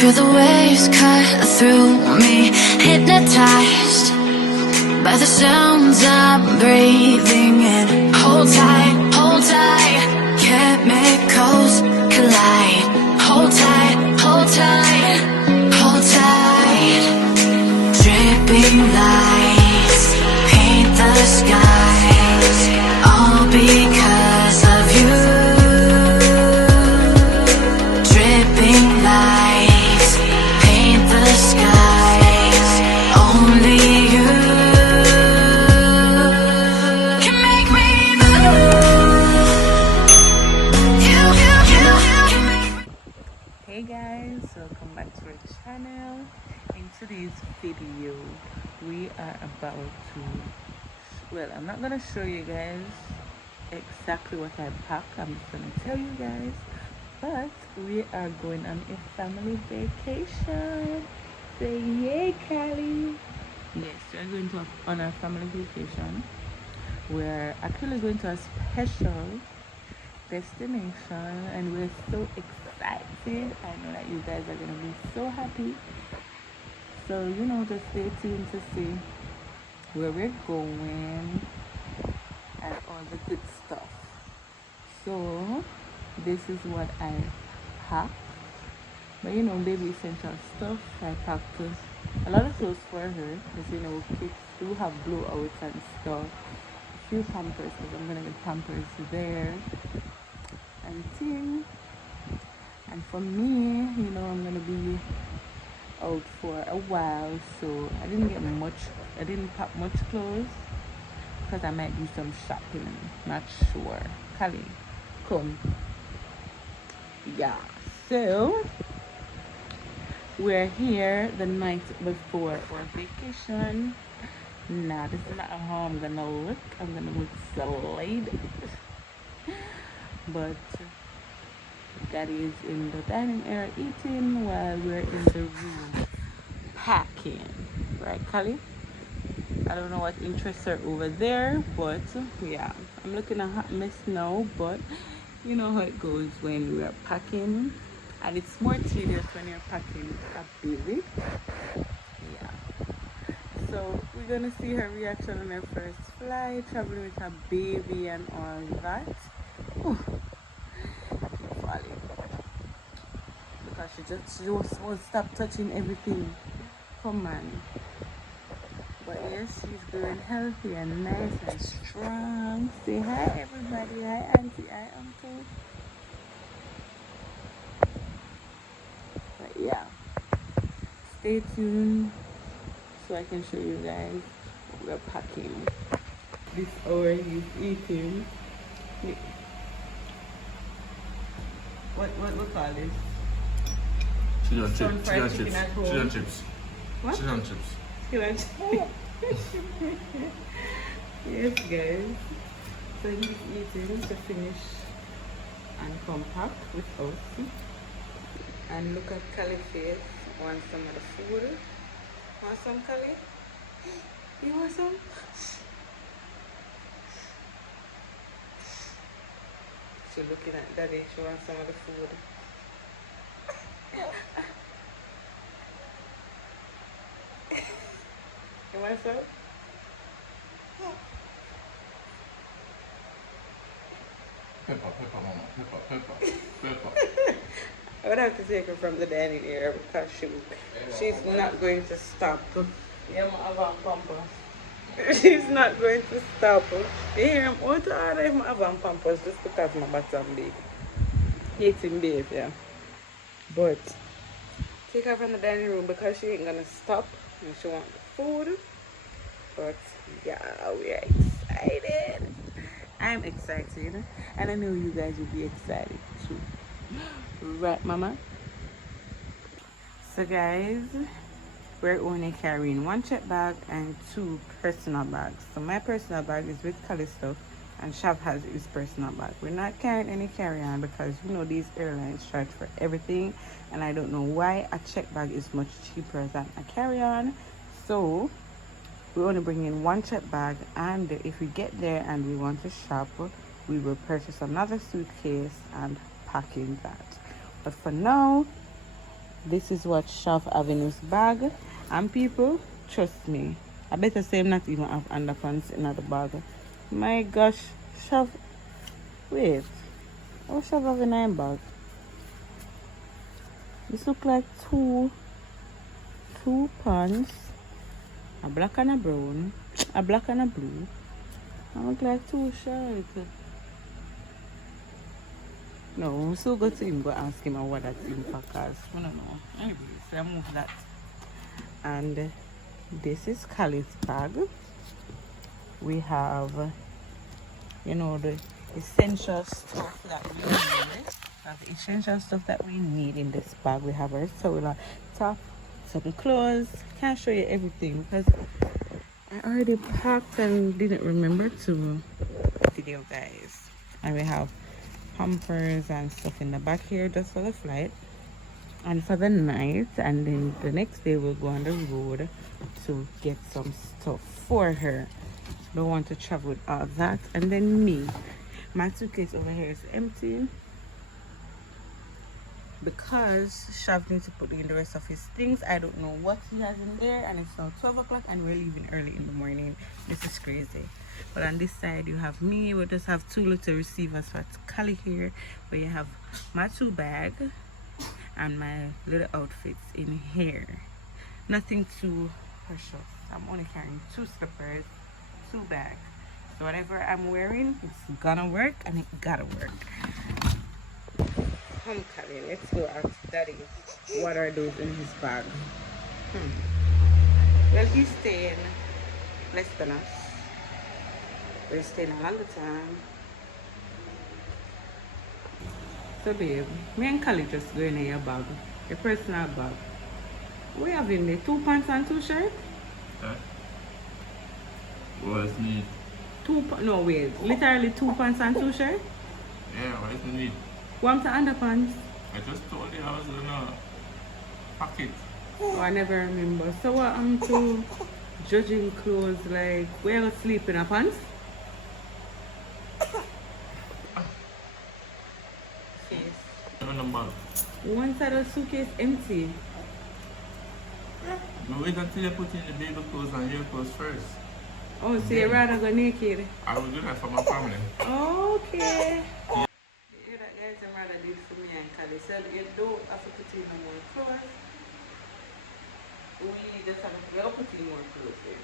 Feel the waves cut through me, hypnotized by the sounds I'm breathing in. Hold tight, chemicals collide. Hold tight, hold tight, hold tight. Dripping lights paint the skies, all because of you. Dripping lights paint the skies, only you can make me move. You can make me. Hey guys, welcome back to our channel. In today's video we are about to, well, I'm not gonna show you guys exactly what I packed. I'm just gonna tell you guys, but we are going on a family vacation. Say yay, Callie. Yes, we are going to on a family vacation. We're actually going to a special destination and we're so excited. I know that you guys are gonna be so happy, so just stay tuned to see where we're going and all the good stuff. So this is what I packed, but baby essential stuff. I packed a lot of clothes for her because kids do have blowouts and stuff. A few pampers because I'm gonna get pampers there and thing. And for me, I'm gonna be out for a while, so I didn't pack much clothes because I might do some shopping, not sure. Callie, come. Yeah, so we're here the night before our vacation. Nah, this is not how I'm gonna look. I'm gonna look slide. But Daddy is in the dining area eating while we're in the room packing. Right, Callie? I don't know what interests her over there, but yeah, I'm looking a hot mess now, but you know how it goes when we are packing, and it's more tedious when you're packing a baby. Yeah. So we're gonna see her reaction on her first flight, traveling with her baby and all that. Ooh. Because she just won't stop touching everything. Come on. But yes, she's growing healthy and nice and strong. Say hi everybody. Hi auntie. Hi uncle. But yeah, stay tuned so I can show you guys what we're packing. This hour he's eating. What call this? Chicken chips. What? Chicken chips. Yes, guys. So he's eating to finish and come back with us. And look at Callie's face. Want some of the food? Want some, Callie? You want some? She's looking at Daddy. She wants some of the food. You want some? Pepper, mama. Pepper. I would have to take her from the dining area because she's not going to stop. Yeah, I have a pampers. She's not going to stop. You hear him out to order him have a pampers just because my bottom big. Hating behavior. But take her from the dining room because she ain't gonna stop and she wants the food. But yeah, we are excited. I'm excited and I know you guys will be excited too. Right, mama? So guys, we're only carrying one check bag and two personal bags. So my personal bag is with Cali stuff and Shav has his personal bag. We're not carrying any carry-on because these airlines charge for everything, and I don't know why a check bag is much cheaper than a carry-on. So we're only bringing one check bag, and if we get there and we want to shop, we will purchase another suitcase and pack in that. But for now, This is what Shav Avenue's bag. And people, trust me, I better say I'm not even have underpants in the bag. My gosh, Shav, wait. Oh, Shav have a nine bag. This look like two pants, a black and a brown, a black and a blue. I look like two shirts. No, I'm still go to him, go ask him what that's in for, cause I don't know. Anyways, I move that. And this is Khalid's bag. We have, you know, the essential stuff that we need. The essential stuff that we need in this bag. We have our solar top, some clothes. Can't show you everything because I already packed and didn't remember to video, guys. And we have pampers and stuff in the back here just for the flight and for the night, and then the next day we'll go on the road to get some stuff for her. Don't want to travel with all that. And then me, my suitcase over here is empty because Shav needs to put in the rest of his things. I don't know what he has in there, and it's now 12 o'clock and we're leaving early in the morning. This is crazy. But on this side you have me. We just have two little receivers for Kali here, where you have my two bag and my little outfits in here. Nothing too precious. I'm only carrying two slippers, two bags. So whatever I'm wearing, it's gonna work, and it gotta work. Come, Kali, let's go ask Daddy what are those in his bag. Well, he's staying less than us. We're staying a longer time. So babe, me and Kali just go in your bag, your personal bag. We have in there 2 pants and 2 shirts? Huh? What is need? No wait, literally 2 pants and 2 shirts? Yeah, what is need? Want the underpants? I just told you I was gonna pack it. Oh, I never remember. So what I'm to judging clothes, like where you sleep in a pants? On the bag. One side of the suitcase empty. You wait until you put in the baby clothes and hair clothes first. Oh, so you rather go naked? I will do that for my family. Okay. You hear that, guys? I'm rather do it for me and Kali. So you don't have to put in no more clothes. We just have to put in more clothes in.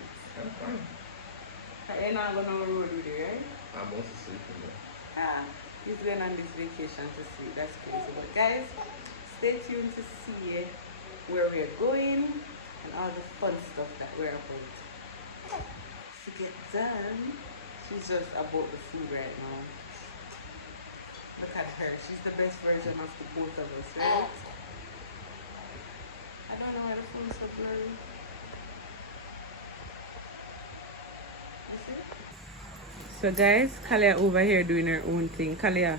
You're not going on the road with you, right? I'm also sleeping there. Ah, he's going on this vacation to sleep. That's crazy. But guys, stay tuned to see where we're going and all the fun stuff that we're about to get done. She's just about the food right now. Look at her. She's the best version of the both of us, right? I don't know why the phone's so blurry. You see? So guys, Kalia over here doing her own thing. Kalia,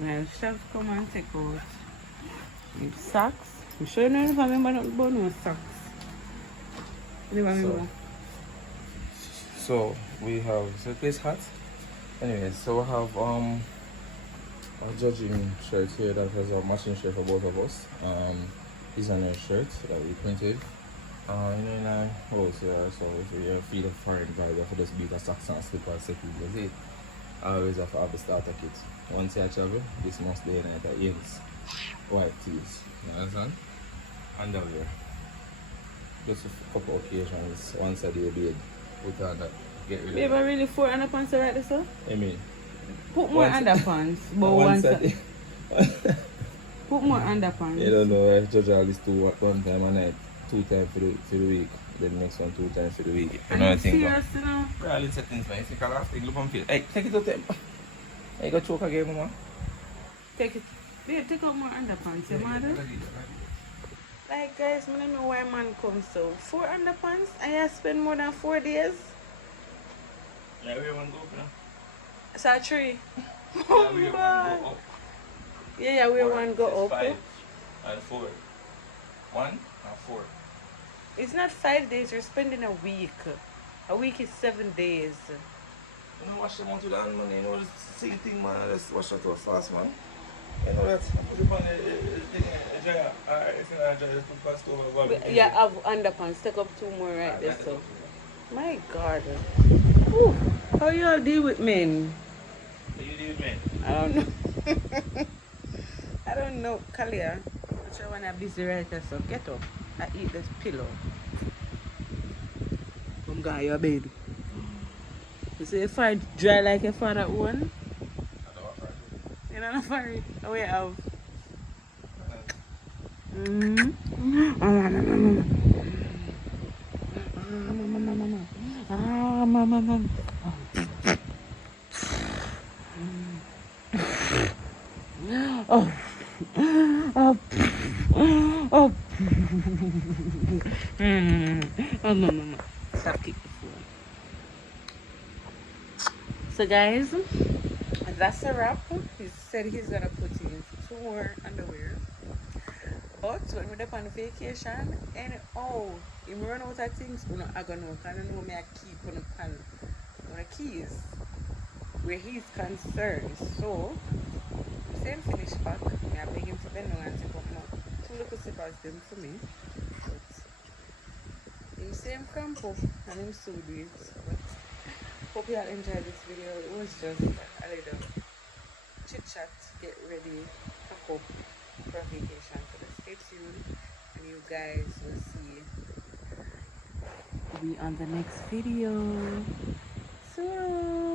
well, Chef come and take out with socks. I'm sure you don't remember nothing about no socks. You don't remember? So we have the place hot. Anyway, so we have a judging shirt here that has a matching shirt for both of us. Designer shirt that we printed. So if you feel a foreign vibe, you have to just beat a socks and slippers separately. I always have to have the starter kit. Once I travel, this must be night at ends. White tees. You understand? Underwear. Just a couple occasions, once a day bed. Put on that. Get rid of Babe, it. I really 4 underpants right there, sir? I mean, Put more underpants. But once a once day. put more underpants. You don't know, I judge all this 1 time a night, 2 times for the week. Then next one 2 times for the week. You know what I think? Serious, you know? All these settings, man. If you can laugh, take look on feel. Hey, take it out there. Hey, you got choke again, mama. Take it. Babe, take out more underpants, you mother? Like guys, I don't know why man comes so 4 underpants and I spend more than 4 days. Yeah, we want to go now. So 3. Yeah, we want to go up. Yeah, we want to go up. 5 and 4. 1 and 4. It's not 5 days, you're spending a week. A week is 7 days. You know, wash them out with the hand, man. You know, the same thing, man. Let's wash out to a fast, man. You know that. Put it on the thing, dry. If you not dry, just put past over. Yeah, I've underpants. Take up 2 more right there, so. My God. Ooh, how you all deal with men? What you do with me? I don't know. I don't know, Kalia. Which I wanna busy right there, so get up. I eat this pillow. Come go on your bed. You see if I dry like your father own? You don't know for it. Oh we have. Oh. Oh. Oh. Oh no. Stop kicking the phone. So guys, that's a wrap. He said he's gonna put in 2 more underwear. But when we're on vacation and if we run out of things, we not gonna know. Cause I know me I keep on the keys where he's concerned. So same finish pack. Me I beg him to bend down and take up more 2 little slippers them for me. But him same cramp up and him still do it. But hope you all enjoyed this video. It was just a little chit chat, get ready, pack up for vacation. So just stay tuned and you guys will see me on the next video soon.